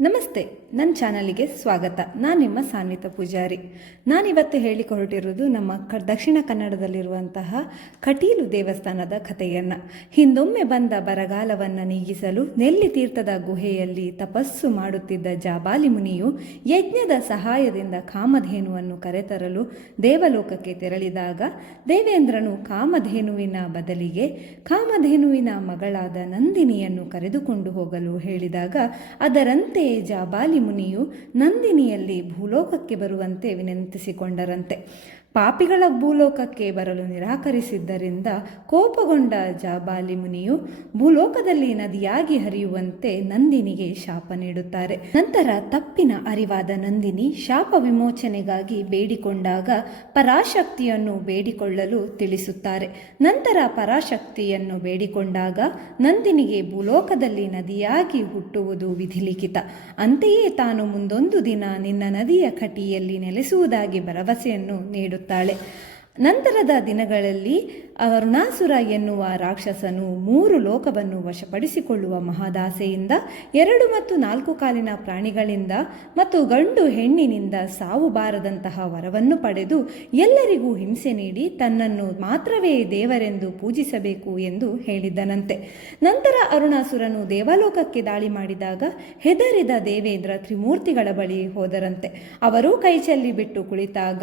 ನಮಸ್ತೆ, ನನ್ನ ಚಾನಲಿಗೆ ಸ್ವಾಗತ. ನಾನು ನಿಮ್ಮ ಸಾನ್ವಿತ ಪೂಜಾರಿ. ನಾನಿವತ್ತು ಹೇಳಿಕೊರಟಿರುವುದು ನಮ್ಮ ದಕ್ಷಿಣ ಕನ್ನಡದಲ್ಲಿರುವಂತಹ ಕಟೀಲು ದೇವಸ್ಥಾನದ ಕಥೆಯನ್ನು. ಹಿಂದೊಮ್ಮೆ ಬಂದ ಬರಗಾಲವನ್ನು ನೀಗಿಸಲು ನೆಲ್ಲಿ ತೀರ್ಥದ ಗುಹೆಯಲ್ಲಿ ತಪಸ್ಸು ಮಾಡುತ್ತಿದ್ದ ಜಾಬಾಲಿ ಮುನಿಯು ಯಜ್ಞದ ಸಹಾಯದಿಂದ ಕಾಮಧೇನುವನ್ನು ಕರೆತರಲು ದೇವಲೋಕಕ್ಕೆ ತೆರಳಿದಾಗ ದೇವೇಂದ್ರನು ಕಾಮಧೇನುವಿನ ಬದಲಿಗೆ ಕಾಮಧೇನುವಿನ ಮಗಳಾದ ನಂದಿನಿಯನ್ನು ಕರೆದುಕೊಂಡು ಹೋಗಲು ಹೇಳಿದಾಗ ಅದರಂತೆ ಜಾಬಾಲಿ ಮುನಿಯು ನಂದಿನಿಯಲ್ಲಿ ಭೂಲೋಕಕ್ಕೆ ಬರುವಂತೆ ವಿನಂತಿಸಿಕೊಂಡರಂತೆ. ಪಾಪಿಗಳ ಭೂಲೋಕಕ್ಕೆ ಬರಲು ನಿರಾಕರಿಸಿದ್ದರಿಂದ ಕೋಪಗೊಂಡ ಜಾಬಾಲಿ ಮುನಿಯು ಭೂಲೋಕದಲ್ಲಿ ನದಿಯಾಗಿ ಹರಿಯುವಂತೆ ನಂದಿನಿಗೆ ಶಾಪ ನೀಡುತ್ತಾರೆ. ನಂತರ ತಪ್ಪಿನ ಅರಿವಾದ ನಂದಿನಿ ಶಾಪ ವಿಮೋಚನೆಗಾಗಿ ಬೇಡಿಕೊಂಡಾಗ ಪರಾಶಕ್ತಿಯನ್ನು ಬೇಡಿಕೊಳ್ಳಲು ತಿಳಿಸುತ್ತಾರೆ. ನಂತರ ಪರಾಶಕ್ತಿಯನ್ನು ಬೇಡಿಕೊಂಡಾಗ ನಂದಿನಿಗೆ ಭೂಲೋಕದಲ್ಲಿ ನದಿಯಾಗಿ ಹುಟ್ಟುವುದು ವಿಧಿಲಿಖಿತ. ಅಂತೆಯೇ ತಾನು ಮುಂದೊಂದು ದಿನ ನಿನ್ನ ನದಿಯ ಕಟಿಯಲ್ಲಿ ನೆಲೆಸುವುದಾಗಿ ಭರವಸೆಯನ್ನು ನೀಡುತ್ತಾಳೆ. ನಂತರದ ದಿನಗಳಲ್ಲಿ ಅರುಣಾಸುರ ಎನ್ನುವ ರಾಕ್ಷಸನು 3 ಲೋಕವನ್ನು ವಶಪಡಿಸಿಕೊಳ್ಳುವ ಮಹದಾಸೆಯಿಂದ 2 ಮತ್ತು 4 ಕಾಲಿನ ಪ್ರಾಣಿಗಳಿಂದ ಮತ್ತು ಗಂಡು ಹೆಣ್ಣಿನಿಂದ ಸಾವು ಬಾರದಂತಹ ವರವನ್ನು ಪಡೆದು ಎಲ್ಲರಿಗೂ ಹಿಂಸೆ ನೀಡಿ ತನ್ನನ್ನು ಮಾತ್ರವೇ ದೇವರೆಂದು ಪೂಜಿಸಬೇಕು ಎಂದು ಹೇಳಿದ್ದನಂತೆ. ನಂತರ ಅರುಣಾಸುರನು ದೇವಲೋಕಕ್ಕೆ ದಾಳಿ ಮಾಡಿದಾಗ ಹೆದರಿದ ದೇವೇಂದ್ರ ತ್ರಿಮೂರ್ತಿಗಳ ಬಳಿ ಹೋದರಂತೆ. ಅವರು ಕೈಚೆಲ್ಲಿ ಬಿಟ್ಟು ಕುಳಿತಾಗ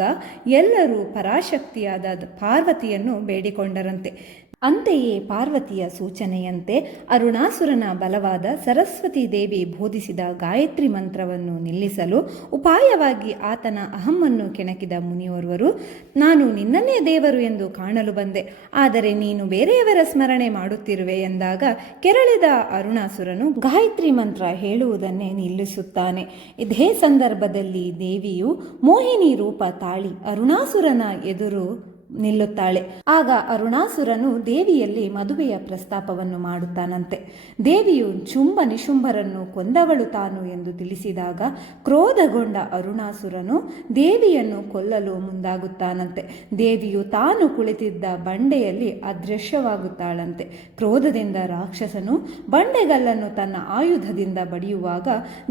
ಎಲ್ಲರೂ ಪರಾಶಕ್ತಿಯಾದ ಪಾರ್ವತಿಯನ್ನು ಬೇಡಿಕೊಂಡರಂತೆ. ಅಂತೆಯೇ ಪಾರ್ವತಿಯ ಸೂಚನೆಯಂತೆ ಅರುಣಾಸುರನ ಬಲವಾದ ಸರಸ್ವತಿ ದೇವಿ ಬೋಧಿಸಿದ ಗಾಯತ್ರಿ ಮಂತ್ರವನ್ನು ನಿಲ್ಲಿಸಲು ಉಪಾಯವಾಗಿ ಆತನ ಅಹಮ್ಮನ್ನು ಕೆಣಕಿದ ಮುನಿಯೋರ್ವರು, ನಾನು ನಿನ್ನನ್ನೇ ದೇವರು ಎಂದು ಕಾಣಲು ಬಂದೆ, ಆದರೆ ನೀನು ಬೇರೆಯವರ ಸ್ಮರಣೆ ಮಾಡುತ್ತಿರುವೆ ಎಂದಾಗ ಕೆರಳಿದ ಅರುಣಾಸುರನು ಗಾಯತ್ರಿ ಮಂತ್ರ ಹೇಳುವುದನ್ನೇ ನಿಲ್ಲಿಸುತ್ತಾನೆ. ಇದೇ ಸಂದರ್ಭದಲ್ಲಿ ದೇವಿಯು ಮೋಹಿನಿ ರೂಪ ತಾಳಿ ಅರುಣಾಸುರನ ಎದುರು ನಿಲ್ಲುತ್ತಾಳೆ. ಆಗ ಅರುಣಾಸುರನು ದೇವಿಯಲ್ಲಿ ಮದುವೆಯ ಪ್ರಸ್ತಾಪವನ್ನು ಮಾಡುತ್ತಾನಂತೆ. ದೇವಿಯು ಶುಂಭ ನಿಶುಂಭರನ್ನು ಕೊಂದವಳು ತಾನು ಎಂದು ತಿಳಿಸಿದಾಗ ಕ್ರೋಧಗೊಂಡ ಅರುಣಾಸುರನು ದೇವಿಯನ್ನು ಕೊಲ್ಲಲು ಮುಂದಾಗುತ್ತಾನಂತೆ. ದೇವಿಯು ತಾನು ಕುಳಿತಿದ್ದ ಬಂಡೆಯಲ್ಲಿ ಅದೃಶ್ಯವಾಗುತ್ತಾಳಂತೆ. ಕ್ರೋಧದಿಂದ ರಾಕ್ಷಸನು ಬಂಡೆಗಲ್ಲನ್ನು ತನ್ನ ಆಯುಧದಿಂದ ಬಡಿಯುವಾಗ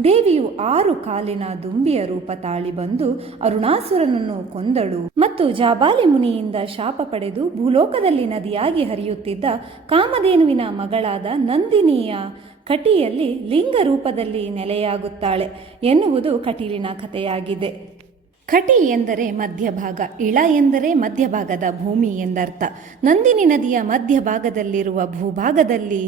ದೇವಿಯು 6 ಕಾಲಿನ ದುಂಬಿಯ ರೂಪ ತಾಳಿ ಬಂದು ಅರುಣಾಸುರನನ್ನು ಕೊಂದಳು ಮತ್ತು ಜಾಬಾಲಿ ಮುನಿಯಿಂದ ಶಾಪ ಪಡೆದು ಭೂಲೋಕದಲ್ಲಿ ನದಿಯಾಗಿ ಹರಿಯುತ್ತಿದ್ದ ಕಾಮಧೇನುವಿನ ಮಗಳಾದ ನಂದಿನಿಯ ಕಟಿಯಲ್ಲಿ ಲಿಂಗ ರೂಪದಲ್ಲಿ ನೆಲೆಯಾಗುತ್ತಾಳೆ ಎನ್ನುವುದು ಕಟೀಲಿನ ಕಥೆಯಾಗಿದೆ. ಕಟಿ ಎಂದರೆ ಮಧ್ಯಭಾಗ, ಇಳ ಎಂದರೆ ಮಧ್ಯಭಾಗದ ಭೂಮಿ ಎಂದರ್ಥ. ನಂದಿನಿ ನದಿಯ ಮಧ್ಯಭಾಗದಲ್ಲಿರುವ ಭೂಭಾಗದಲ್ಲಿ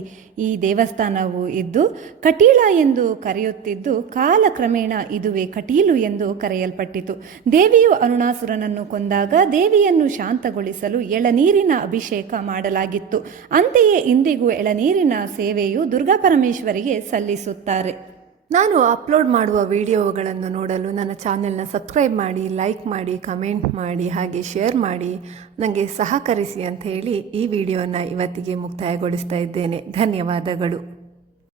ಈ ದೇವಸ್ಥಾನವು ಇದ್ದು ಕಟೀಳ ಎಂದು ಕರೆಯುತ್ತಿದ್ದು ಕಾಲಕ್ರಮೇಣ ಇದುವೇ ಕಟೀಲು ಎಂದು ಕರೆಯಲ್ಪಟ್ಟಿತು. ದೇವಿಯು ಅರುಣಾಸುರನನ್ನು ಕೊಂದಾಗ ದೇವಿಯನ್ನು ಶಾಂತಗೊಳಿಸಲು ಎಳನೀರಿನ ಅಭಿಷೇಕ ಮಾಡಲಾಗಿತ್ತು. ಅಂತೆಯೇ ಇಂದಿಗೂ ಎಳನೀರಿನ ಸೇವೆಯು ದುರ್ಗಾ ಪರಮೇಶ್ವರಿಗೆ ಸಲ್ಲಿಸುತ್ತಾರೆ. ನಾನು ಅಪ್ಲೋಡ್ ಮಾಡುವ ವಿಡಿಯೋಗಳನ್ನು ನೋಡಲು ನನ್ನ ಚಾನೆಲ್ನ ಸಬ್ಸ್ಕ್ರೈಬ್ ಮಾಡಿ, ಲೈಕ್ ಮಾಡಿ, ಕಮೆಂಟ್ ಮಾಡಿ, ಹಾಗೆ ಶೇರ್ ಮಾಡಿ ನನಗೆ ಸಹಕರಿಸಿ ಅಂತ ಹೇಳಿ ಈ ವಿಡಿಯೋನ ಇವತ್ತಿಗೆ ಮುಕ್ತಾಯಗೊಳಿಸ್ತಾ ಇದ್ದೇನೆ. ಧನ್ಯವಾದಗಳು.